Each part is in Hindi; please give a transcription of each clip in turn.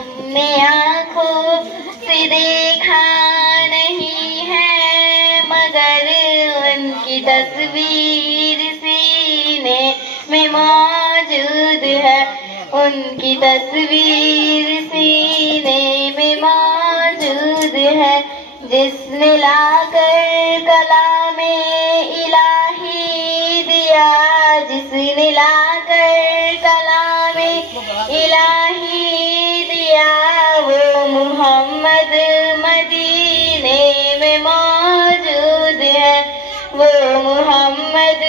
हमने आँखों से देखा नहीं है, मगर उनकी तस्वीर सीने में मौजूद है। उनकी तस्वीर सीने में मौजूद है। जिसने लाकर कलामे इलाही दिया, जिसने लाकर कलामे इलाही दिया, वो मोहम्मद मदीने में मौजूद है। वो मोहम्मद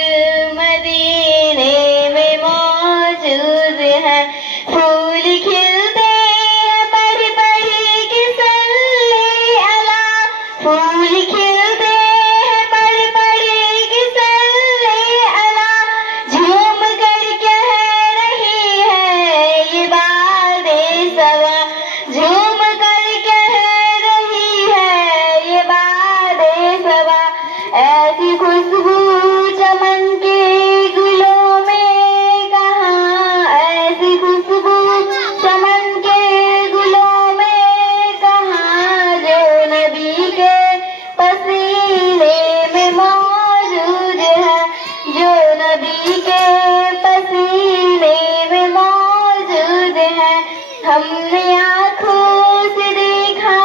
मदीने में मौजूद है। फूल खिलते हैं बड़ी बड़ी कि सल्ले अला, फूल खिलते हैं बड़ी बड़ी कि सल्ले अला, झूम कर कह रही है ये बादे सवा, झूम कर कह रही है ये बादे सवा। ऐसी खुशबू चमन के गुलों में कहाँ, ऐसी खुशबू चमन के गुलों में कहाँ, जो नबी के पसीने में मौजूद है, जो नबी के पसीने में मौजूद है। हमने आँखों से देखा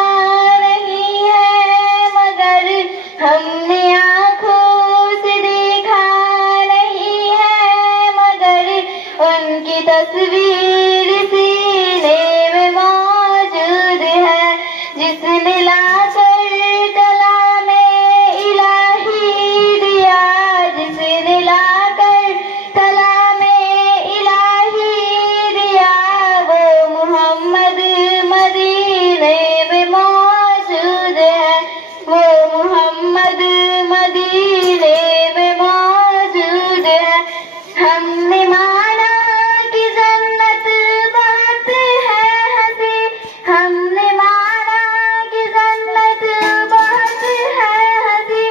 नहीं है, मगर हमने आँखों से देखा नहीं है, मगर उनकी तस्वीर सीने में मौजूद है। जिसने लाकर कलामे इलाही दिया, जिसने लाकर कलामे इलाही दिया, वो मोहम्मद मदीने में मौजूद है। वो मोहम्मद मदीने में मौजूद है। हमने माना कि जन्नत बहुत है हंसी, हमने माना कि जन्नत बहुत है हंसी,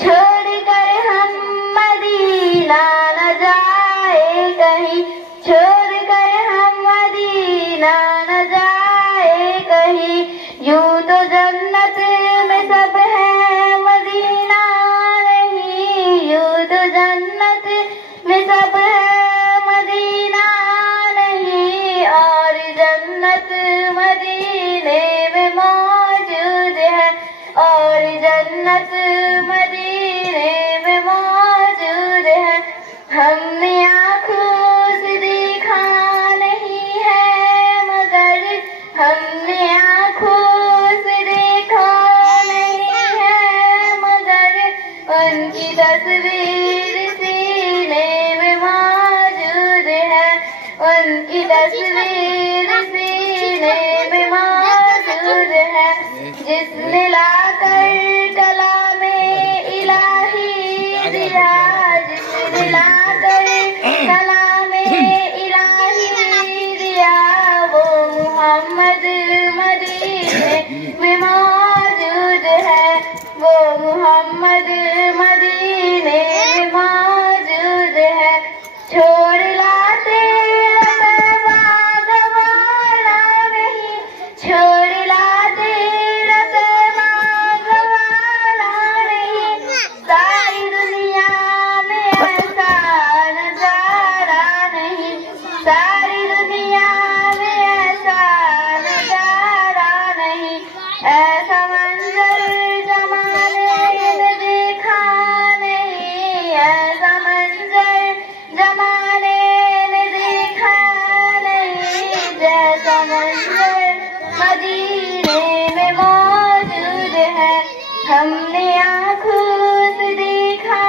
छोड़कर हम मदीना न जाए कहीं, छोड़कर हम मदीना न जाए कहीं। यूं तो जन्नत में सब है मदीना नहीं, यूं तो जन्नत में सब है मदीना नहीं, और जन्नत मदीने में मौजूद है, और जन्नत मदीने में मौजूद है। हमने आँखों से देखा नहीं है, मगर हमने आँखों से देखा नहीं है, मगर उनकी तस्वीर सीने में मौजूद है। उनकी तस्वीर सीने में मौजूद है। जिसने लाकर कलामे इलाही दिया, जिसने लाकर कलामे इलाही दिया, वो मोहम्मद मदीने में मौजूद है। वो मोहम्मद मदीने में मौजूद है। छोड़ लाते रतबा गवारा नहीं, छोड़ लाते रतबा गवारा नहीं, सारी दुनिया में ऐसा नजारा नहीं, सारी दुनिया में ऐसा नजारा नहीं। ऐसा मंजर जमाने ने देखा नहीं, ऐसा मंजर जमाने ने देखा नहीं, जैसा मंजर मदीने में मौजूद है। हमने आँखों से देखा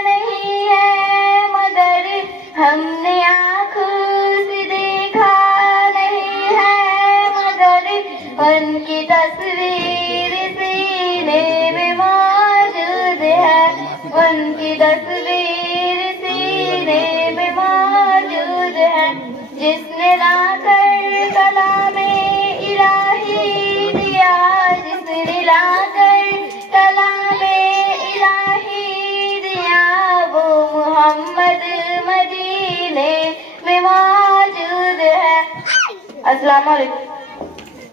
नहीं है, मगर हमने आँखों से देखा नहीं है, मगर उनकी तस्वीर सीने में मौजूद है। उनकी तस्वीर सीने में मौजूद है। जिसने लाकर कलामे इलाही दिया, जिसने लाकर कलामे इलाही दिया, वो मोहम्मद मदीने में मौजूद है। अस्सलाम वालेकुम।